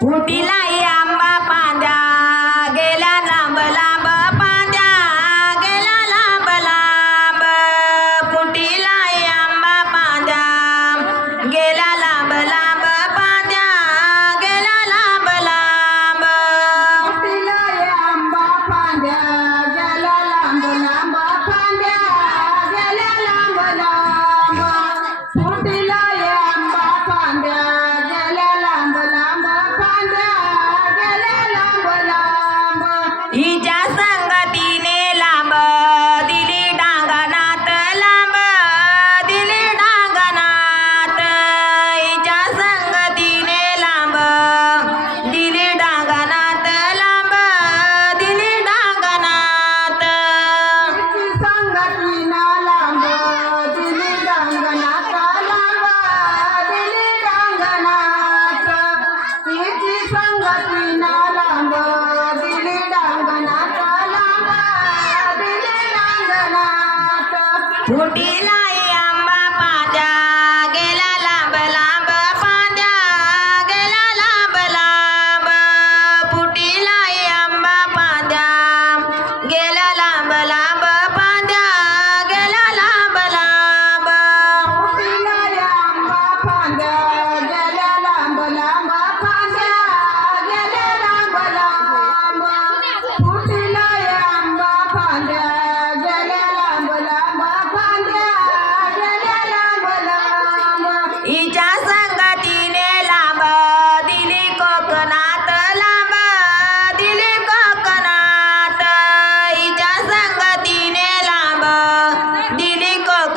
फुटीला आंबा पांद्या गेला लांब लांब पांद्या गेला लांब लांब. फुटीला आंबा पांद्या गेला लांब लांब पांद्या गेला लांब लांब. फुटीला आंबा ¡Ponela!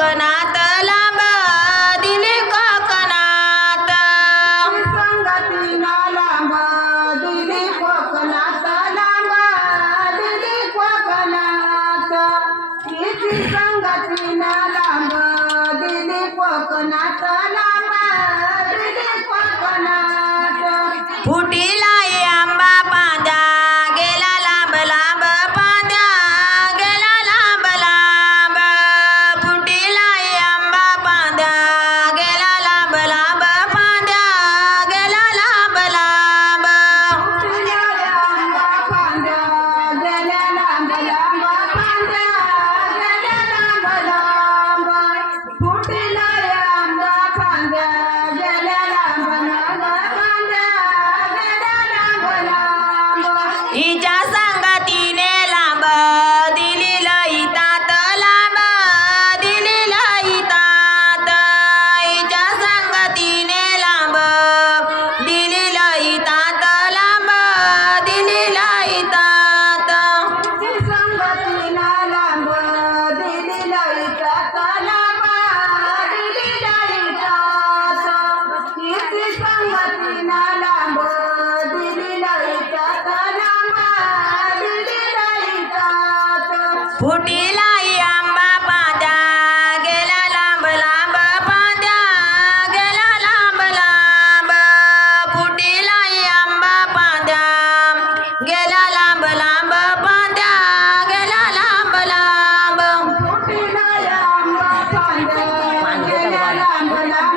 कोकणात लांब दिले कोकणात. संगतीला लांब दिले कोकणात लांब दिले कोकणात. किती संगतीला लांब दिले कोकणात लांब दिले कोकणात. फुटील फुटीला आंबा पाद्या गेला लांब लांब पाद्या गेला लांब लांब. फुटीला आंबा पाद्या गेला गेला लांब लांब. फुटीला गेला लांब लांब.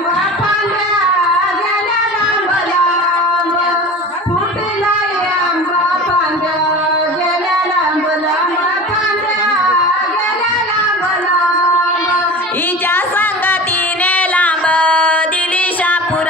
put